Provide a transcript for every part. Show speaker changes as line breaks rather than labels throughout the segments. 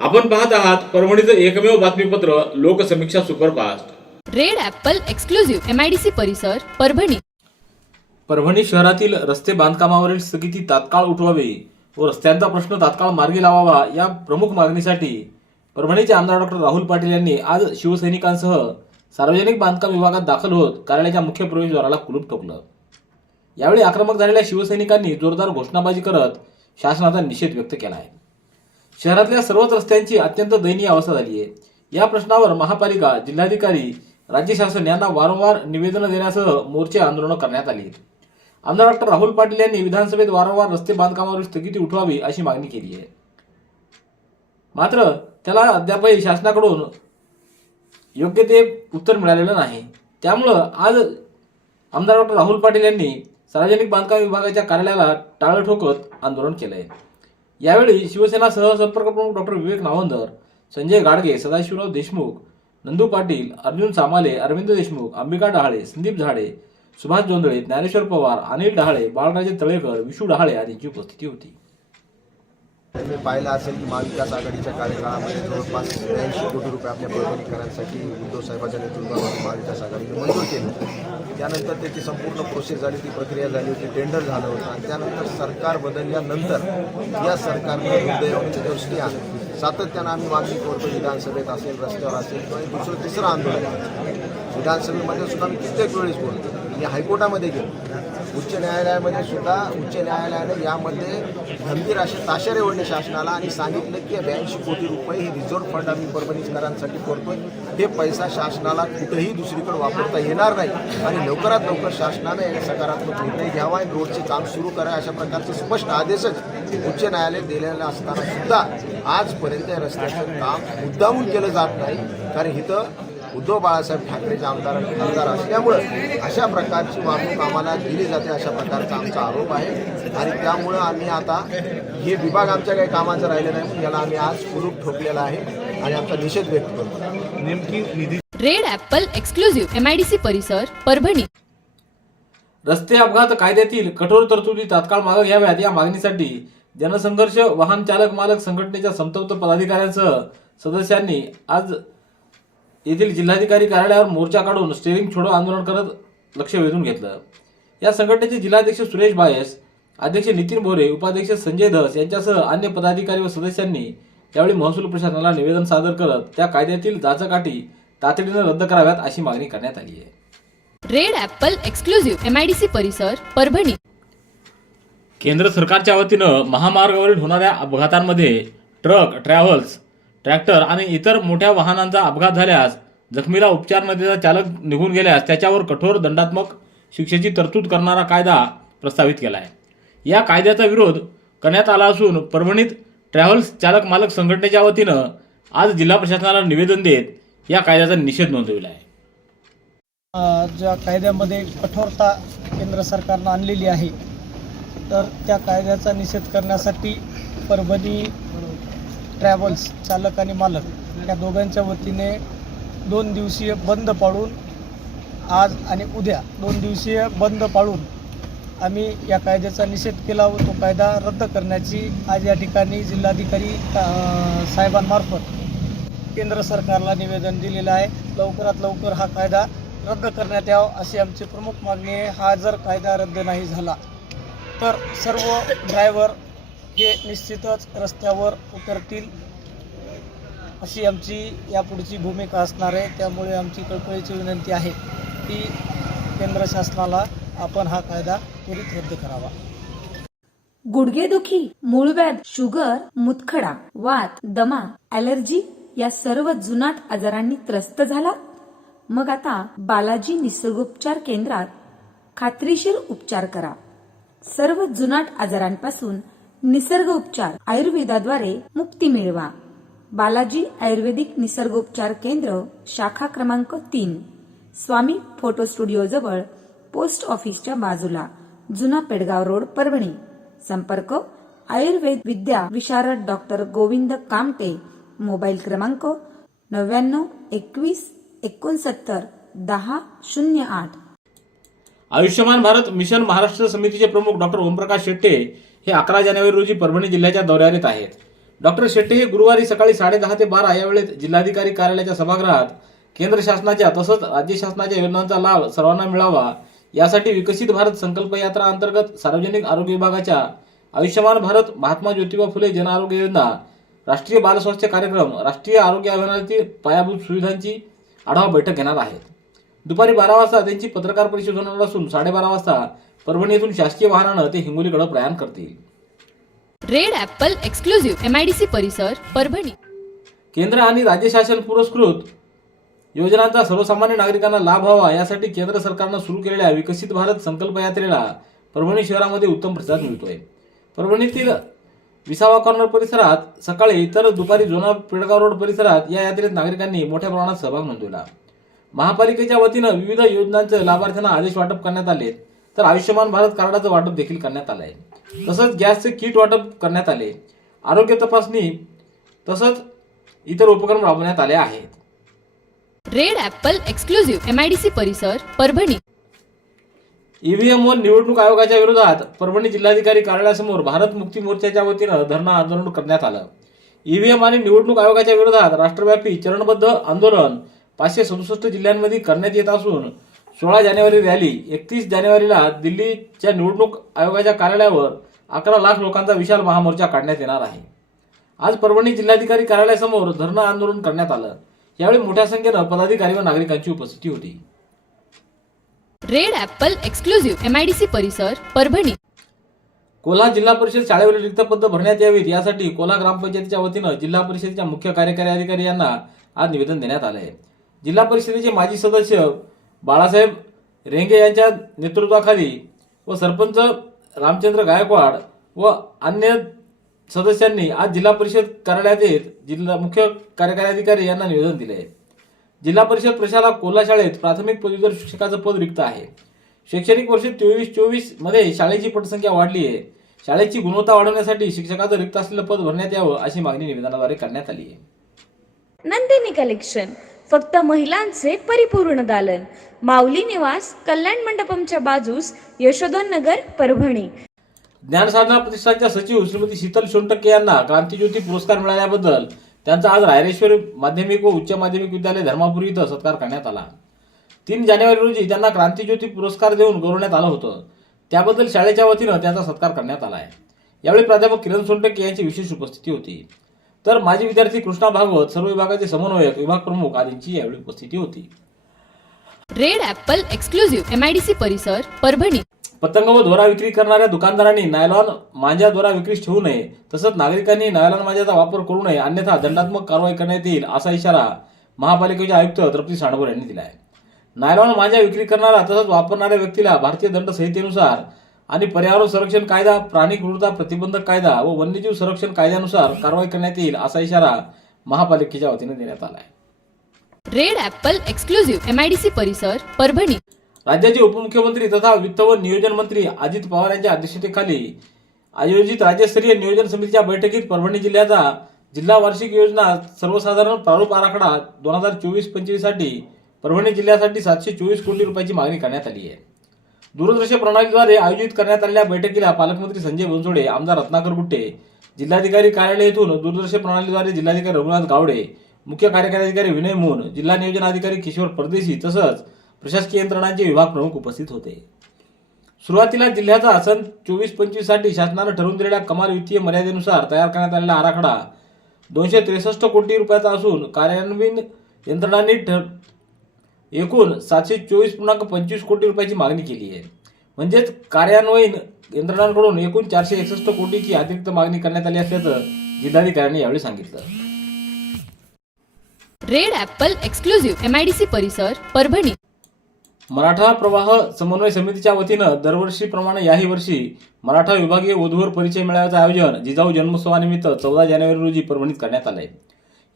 आपण पाहत आहात परभणीचं एकमेव बातमीपत्र Loksamiksha superfast.
Red apple exclusive MIDC परिसर परभणी.
परभणी शहरातील रस्ते बांधकामावरील स्थगिती तात्काळ उठवावी व रस्त्यांचा प्रश्न तात्काळ मार्गी लावावा या प्रमुख मागणीसाठी परभणीचे आमदार डॉक्टर राहुल पाटील यांनी आज शिवसैनिकांसह सार्वजनिक बांधकाम विभागात दाखल होत कार्यालयाच्या मुख्य प्रवेशद्वाराला कुलूप ठोकलं. यावेळी आक्रमक झालेल्या शिवसैनिकांनी जोरदार घोषणाबाजी करत शासनाचा निषेध व्यक्त केला आहे. शहरातल्या सर्वच रस्त्यांची अत्यंत दयनीय अवस्था झाली आहे. या प्रश्नावर महापालिका जिल्हाधिकारी राज्य शासन यांना वारंवार निवेदनं देण्यासह मोर्चे आंदोलनं करण्यात आली आमदार डॉक्टर राहुल पाटील यांनी विधानसभेत वारंवार रस्ते बांधकामावर स्थगिती उठवावी अशी मागणी केली आहे. मात्र त्याला अद्यापही शासनाकडून योग्य ते उत्तर मिळालेलं नाही. त्यामुळं आज आमदार डॉक्टर राहुल पाटील यांनी सार्वजनिक बांधकाम विभागाच्या कार्यालयाला टाळं ठोकत आंदोलन केलं आहे यावेळी शिवसेना सहसंपर्क प्रमुख डॉक्टर विवेक नावंदर संजय गाडगे सदाशिवराव देशमुख नंदू पाटील अर्जुन सामाले अरविंद देशमुख अंबिका डहाळे संदीप झाडे सुभाष जोंधळे ज्ञानेश्वर पवार अनिल डहाळे बाळराजे तळेकर विशू डहाळे आदींची उपस्थिती होती.
तुम्ही पाहिलं असेल की महाविकास आघाडीच्या कार्यकाळामध्ये जवळपास ऐंशी कोटी रुपये आपल्या परभणीकरांसाठी उद्धव साहेबांच्या नेतृत्वामध्ये महाविकास आघाडीने मंजूर केलं. त्यानंतर त्याची संपूर्ण प्रोसेस झाली ती प्रक्रिया झाली होती टेंडर झालं होतं. आणि त्यानंतर सरकार बदलल्यानंतर या सरकारने दुर्दैवाची दृष्टी आणली सातत्यानं आम्ही मागणी करतो विधानसभेत असेल रस्त्यावर असेल किंवा दुसरं तिसरं आंदोलन विधानसभेमध्ये सुद्धा मी कित्येक वेळेस बोलतो. मी हायकोर्टामध्ये गेलो. उच्च न्यायालयामध्ये सुद्धा उच्च न्यायालयाने यामध्ये गंभीर असे ताशेरे ओढले शासनाला आणि सांगितलं की ब्याऐंशी कोटी रुपये हे रिझर्व्ह फंड आम्ही परभणीकरांसाठी करतोय. हे पैसा शासनाला कुठेही दुसरीकडे वापरता येणार नाही आणि लवकरात लवकर शासनानं एक सकारात्मक निर्णय घ्यावा आणि रोडचे काम सुरू करा अशा प्रकारचे स्पष्ट आदेशच उच्च न्यायालय दिलेलं असताना सुद्धा आजपर्यंत या रस्त्याचं काम मुद्दामून केलं जात नाही. कारण इथं उद्धव बाळासाहेब ठाकरेचे आमदार आमदार असल्यामुळं अशा प्रकारची वागणूक आम्हाला दिली जाते अशा प्रकारचा आमचा आरोप आहे. आणि त्यामुळं आम्ही आता हे विभाग आमच्या काही कामाचं राहिलं नाही म्हणून याला आम्ही आज कुलूप ठोकलेला आहे आणि आमचा निषेध व्यक्त करतो.
नेमकी निधी
रेड ॲपल एक्सक्लुझिव्ह एमआयडीसी परिसर परभणी.
रस्ते अपघात कायद्यातील कठोर तरतुदी तात्काळ मागे घ्याव्यात या मागणीसाठी जनसंघर्ष वाहन चालक मालक संघटनेच्या संतप्त पदाधिकाऱ्यांसह सदस्यांनी आज येथील जिल्हाधिकारी कार्यालयावर मोर्चा काढून स्टेरिंग छोडो आंदोलन करत लक्ष वेधून घेतलं. या संघटनेचे जिल्हाध्यक्ष सुरेश बायस अध्यक्ष नितीन बोरे उपाध्यक्ष संजय धस यांच्यासह अन्य पदाधिकारी व सदस्यांनी यावेळी महसूल प्रशासनाला निवेदन सादर करत त्या कायद्यातील जाचकाठी तातडीनं रद्द कराव्यात अशी मागणी करण्यात आली आहे.
रेड ॲपल एक्सक्लुझिव्ह एमआयडीसी परिसर परभणी.
केंद्र सरकारच्या वतीनं महामार्गावरील होणाऱ्या अपघातांमध्ये ट्रक ट्रॅव्हल्स ट्रॅक्टर आणि इतर मोठ्या वाहनांचा अपघात झाल्यास जखमीला उपचार न देता चालक निघून गेल्यास त्याच्यावर कठोर दंडात्मक शिक्षेची तरतूद करणारा कायदा प्रस्तावित केला आहे या कायद्याचा विरोध करण्यात आला असून परभणीत ट्रॅव्हल्स चालक मालक संघटनेच्या वतीनं आज जिल्हा प्रशासनाला निवेदन देत या कायद्याचा निषेध नोंदविला आहे
ज्या कायद्यामध्ये कठोरता केंद्र सरकारनं आणलेली आहे तर त्या कायद्याचा निषेध करण्यासाठी परभणी ट्रॅव्हल्स चालक आणि मालक या दोघांच्या वतीने दोन दिवसीय बंद पाळून आज आणि उद्या दोन दिवसीय बंद पाळून आम्ही या कायद्याचा निषेध केला व तो कायदा रद्द करण्याची आज या ठिकाणी जिल्हाधिकारी साहेबांमार्फत केंद्र सरकारला निवेदन दिलेलं आहे. लवकरात लवकर हा कायदा रद्द करण्यात यावा अशी आमची प्रमुख मागणी आहे. हा जर कायदा रद्द नाही झाला तर सर्व ड्रायव्हर हे निश्चितच रस्त्यावर उतरतील अशी आमची यापुढची भूमिका असणार आहे. त्यामुळे आमची कळकळीची विनंती आहे की केंद्र शासनाला आपण हा कायदा त्वरित रद्द करावा.
गुडघेदुखी मूळव्याध शुगर मुतखडा वात दमा अलर्जी या सर्व जुनाट आजारांनी त्रस्त झाला? मग आता बालाजी निसर्गोपचार केंद्रात खात्रीशीर उपचार करा. सर्व जुनाट आजारांपासून निसर्ग उपचार आयुर्वेदाद्वारे मुक्ती मिळवा. बालाजी आयुर्वेदिक निसर्गोपचार केंद्र शाखा क्रमांक तीन. स्वामी फोटो स्टुडिओ जवळ पोस्ट ऑफिसच्या बाजूला जुना पेडगाव रोड परभणी. संपर्क आयुर्वेद विद्या विशारद डॉक्टर गोविंद कामटे. मोबाईल क्रमांक नव्याण्णव एकवीस एकोणसत्तर दहा शून्य आठ.
आयुष्यमान भारत मिशन महाराष्ट्र समितीचे प्रमुख डॉक्टर ओमप्रकाश शेट्टे हे अकरा जानेवारी रोजी परभणी जिल्ह्याच्या दौऱ्यावर येत आहेत. डॉक्टर शेट्टे हे गुरुवारी सकाळी साडेदहा ते बारा या वेळेत जिल्हाधिकारी कार्यालयाच्या सभागृहात केंद्र शासनाच्या तसंच राज्य शासनाच्या योजनांचा लाभ सर्वांना मिळावा यासाठी विकसित भारत संकल्प यात्रा अंतर्गत सार्वजनिक आरोग्य विभागाच्या आयुष्यमान भारत महात्मा ज्योतिबा फुले जन आरोग्य योजना राष्ट्रीय बाल स्वास्थ्य कार्यक्रम राष्ट्रीय आरोग्य अभियानातील पायाभूत सुविधांची आढावा बैठक घेणार आहेत. दुपारी बारा वाजता त्यांची पत्रकार परिषद होणार असून साडेबारा वाजता परभणी येथून शासकीय वाहनानं ते हिंगोलीकडे प्रयाण करतील.
रेड ॲपल एक्सक्लुझिव्ह एमआयडीसी परिसर परभणी.
केंद्र आणि राज्य शासन पुरस्कृत योजनांचा सर्वसामान्य नागरिकांना लाभ व्हावा यासाठी केंद्र सरकारनं सुरू केलेल्या विकसित भारत संकल्प यात्रेला परभणी शहरामध्ये उत्तम प्रतिसाद मिळतोय. परभणीतील विसावा कॉर्नर परिसरात सकाळी तर दुपारी जोना पेडगाव रोड परिसरात या यात्रेत नागरिकांनी मोठ्या प्रमाणात सहभाग नोंदवला. महापालिकेच्या वतीनं विविध योजनांचं लाभार्थ्यांना आदेश वाटप करण्यात आले. तर आयुष्यमान भारत कार्डाचं वाटप देखील करण्यात आलं आहे तसंच गॅसचे किट वाटप करण्यात आले. आरोग्य तपासणी तसंच इतर उपक्रम राबवण्यात आले आहेत.
रेड ॲपल एक्सक्लुझिव्ह एमआयडीसी परिसर परभणी.
ईव्हीएम व निवडणूक आयोगाच्या विरोधात परभणी जिल्हाधिकारी कार्यालयासमोर भारत मुक्ती मोर्चाच्या वतीनं धरणं आंदोलन करण्यात आलं. ईव्हीएम आणि निवडणूक आयोगाच्या विरोधात राष्ट्रव्यापी चरणबद्ध आंदोलन पाचशे सदुसष्ट जिल्ह्यांमध्ये करण्यात येत असून सोळा जानेवारी रॅली एकतीस जानेवारीला दिल्लीच्या निवडणूक आयोगाच्या कार्यालयावर अकरा लाख लोकांचा विशाल महामोर्चा काढण्यात येणार आहे. आज परभणी जिल्हाधिकारी कार्यालयासमोर धरणं आंदोलन करण्यात आलं. यावेळी मोठ्या संख्येनं पदाधिकारी व नागरिकांची उपस्थिती होती.
रेड ॲपल एक्सक्लुझिव्ह एमआयडीसी परिसर परभणी.
कोल्हा जिल्हा परिषद शाळेवरील रिक्त पद भरण्यात यावीत यासाठी कोल्हा ग्रामपंचायतीच्या वतीनं जिल्हा परिषदेच्या मुख्य कार्यकारी अधिकारी यांना आज निवेदन देण्यात आलं आहे जिल्हा परिषदेचे माजी सदस्य बाळासाहेब रेंगे यांच्या नेतृत्वाखाली व सरपंच रामचंद्र गायकवाड व अन्य सदस्यांनी आज जिल्हा परिषद कार्यालयातील जिल्हा मुख्य कार्यकारी अधिकारी यांना निवेदन दिले आहे. जिल्हा परिषद प्रशाला कोल्हा शाळेत प्राथमिक पदवीधर शिक्षकाचं पद रिक्त आहे. शैक्षणिक वर्ष तेवीस चोवीसमध्ये शाळेची पटसंख्या वाढली आहे. शाळेची गुणवत्ता वाढवण्यासाठी शिक्षकाचं रिक्त असलेलं पद भरण्यात यावं अशी मागणी निवेदनाद्वारे करण्यात आली आहे.
नंदिनी कलेक्शन. फक्त महिलांचे परिपूर्ण दालन. माऊली निवास कल्याण मंडपमच्या बाजूस यशोधन नगर परभणी.
ज्ञानसाधना प्रतिष्ठानच्या सचिव श्रीमती शीतल सोनटक्के यांना क्रांतीज्योती पुरस्कार मिळाल्याबद्दल त्यांचा आज रायरेश्वर माध्यमिक व उच्च माध्यमिक विद्यालय धर्मापुरी इथं सत्कार करण्यात आला. तीन जानेवारी रोजी त्यांना क्रांतीज्योती पुरस्कार देऊन गौरवण्यात आलं होतं. त्याबद्दल शाळेच्या वतीनं त्यांचा सत्कार करण्यात आला आहे यावेळी प्राध्यापक किरण सोनटक्के यांची विशेष उपस्थिती होती. तर माजी विद्यार्थी कृष्णा भागवत सर्व विभागाचे समन्वयक विभाग प्रमुख आदींची यावेळी उपस्थिती होती.
रेड ॲपल एक्सक्लुझिव्ह एमआयडीसी परिसर परभणी.
पतंग व दोरा विक्री करणाऱ्या दुकानदारांनी नायलॉन मांजा दोरा विक्रीस ठेवू नये तसंच नागरिकांनी नायलॉन मांजाचा वापर करू नये अन्यथा दंडात्मक कारवाई करण्यात येईल असा इशारा महापालिकेचे आयुक्त तृप्ती सांडभोर यांनी दिला आहे नायलॉन मांजा विक्री करणारा तसंच वापरणाऱ्या व्यक्तीला भारतीय दंड संहितेनुसार आणि पर्यावरण संरक्षण कायदा प्राणी क्रूरता प्रतिबंधक कायदा व वन्यजीव संरक्षण कायद्यानुसार कारवाई करण्यात येईल असा इशारा महापालिकेच्या वतीने देण्यात आला आहे
रेड ॲपल एक्सक्लुझिव्ह एमआयडीसी परिसर परभणी.
राज्याचे उपमुख्यमंत्री तथा वित्त व नियोजन मंत्री अजित पवार यांच्या अध्यक्षतेखाली आयोजित राज्यस्तरीय नियोजन समितीच्या बैठकीत परभणी जिल्ह्याचा जिल्हा वार्षिक योजना सर्वसाधारण प्रारूप आराखडा दोन हजार चोवीस पंचवीससाठी परभणी जिल्ह्यासाठी सातशे चोवीस कोटी रुपयाची मागणी करण्यात आली आहे. दूरदृश्य प्रणालीद्वारे आयोजित करण्यात आलेल्या बैठकीला पालकमंत्री संजय बनसोडे आमदार रत्नाकर गुट्टे जिल्हाधिकारी कार्यालय येथून दूरदृश्य प्रणालीद्वारे जिल्हाधिकारी रघुनाथ गावडे मुख्य कार्यकारी अधिकारी विनय मोन जिल्हा नियोजन अधिकारी किशोर परदेशी तसंच प्रशासकीय यंत्रणांचे विभाग प्रमुख उपस्थित होते. सुरुवातीला जिल्ह्याचा सन चोवीस पंचवीससाठी शासनानं ठरवून दिलेल्या कमाल वित्तीय मर्यादेनुसार तयार करण्यात आलेला आराखडा दोनशे त्रेसष्ट कोटी रुपयाचा असून कार्यान्वयीन यंत्रणांनी ठर एकूण सातशे चोवीस पूर्णांक पंचवीस कोटी रुपयाची मागणी केली आहे. म्हणजेच कार्यान्वयन यंत्रणांकडून एकूण चारशे एकसष्ट कोटीची अतिरिक्त मागणी करण्यात आली असल्याचं जिल्हाधिकाऱ्यांनी यावेळी सांगितलं.
रेड ॲपल एक्सक्लुझिव्ह एमआयडीसी परिसर परभणी.
मराठा प्रवाह समन्वय समितीच्या वतीनं दरवर्षीप्रमाणे याही वर्षी मराठा विभागीय वधूवर परिचय मेळाव्याचं आयोजन जिजाऊ जन्मोत्सवानिमित्त चौदा जानेवारी रोजी परभणीत करण्यात आलंय.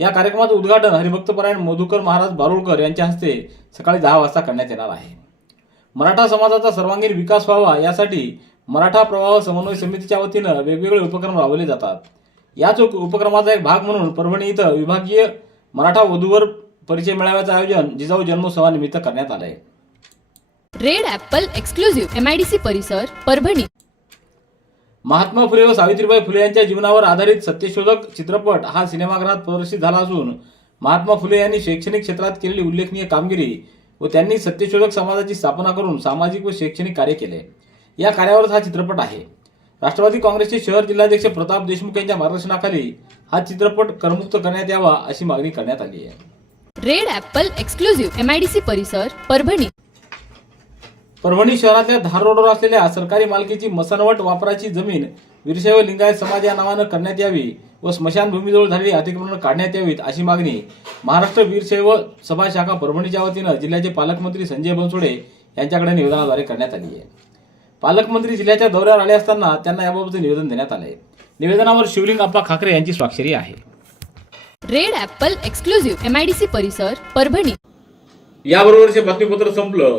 या कार्यक्रमाचं उद्घाटन हरिभक्तपरायण मधुकर महाराज बारुळकर यांच्या हस्ते सकाळी दहा वाजता करण्यात येणार आहे. मराठा समाजाचा सर्वांगीण विकास व्हावा यासाठी मराठा प्रवाह समन्वय समितीच्या वतीनं वेगवेगळे उपक्रम राबवले जातात. याच उपक्रमाचा एक भाग म्हणून परभणी इथं विभागीय मराठा वधूवर परिचय मेळाव्याचं आयोजन जिजाऊ जन्मोत्सवानिमित्त करण्यात आलं आहे
red apple exclusive M I D C परिसर परभणी.
महात्मा फुले व सावित्रीबाई फुले यांच्या जीवनावर आधारित सत्यशोधक चित्रपट हा सिनेमागृहात प्रदर्शित झाला असून महात्मा फुले यांनी शैक्षणिक क्षेत्रात केलेली उल्लेखनीय कामगिरी व त्यांनी सत्यशोधक समाजाची स्थापना करून सामाजिक व शैक्षणिक कार्य केले. या कार्यावरच हा चित्रपट आहे. राष्ट्रवादी काँग्रेसचे शहर जिल्हाध्यक्ष प्रताप देशमुख यांच्या मार्गदर्शनाखाली हा चित्रपट करमुक्त करण्यात यावा अशी मागणी करण्यात आली आहे.
रेड ऍपल एक्सक्लुझिव्ह एमआयडीसी परिसर परभणी.
परभणी शहरातल्या धार रोडवर असलेल्या सरकारी मालकीची मसानवट वापराची जमीन वीरशैव लिंगायत समाज या नावानं करण्यात यावी व स्मशानभूमीजवळ झालेली अतिक्रमण काढण्यात यावीत अशी मागणी महाराष्ट्र वीरशैव सभा शाखा परभणीच्या वतीनं जिल्ह्याचे पालकमंत्री संजय बनसोडे यांच्याकडे निवेदनाद्वारे करण्यात आली आहे. पालकमंत्री जिल्ह्याच्या दौऱ्यावर आले असताना त्यांना याबाबतचे निवेदन देण्यात आले निवेदनावर शिवलिंग अप्पा खाकरे यांची स्वाक्षरी आहे.
Red apple exclusive M I D C परिसर परभणी.
याबरोबरचे बातमीपत्र संपलं.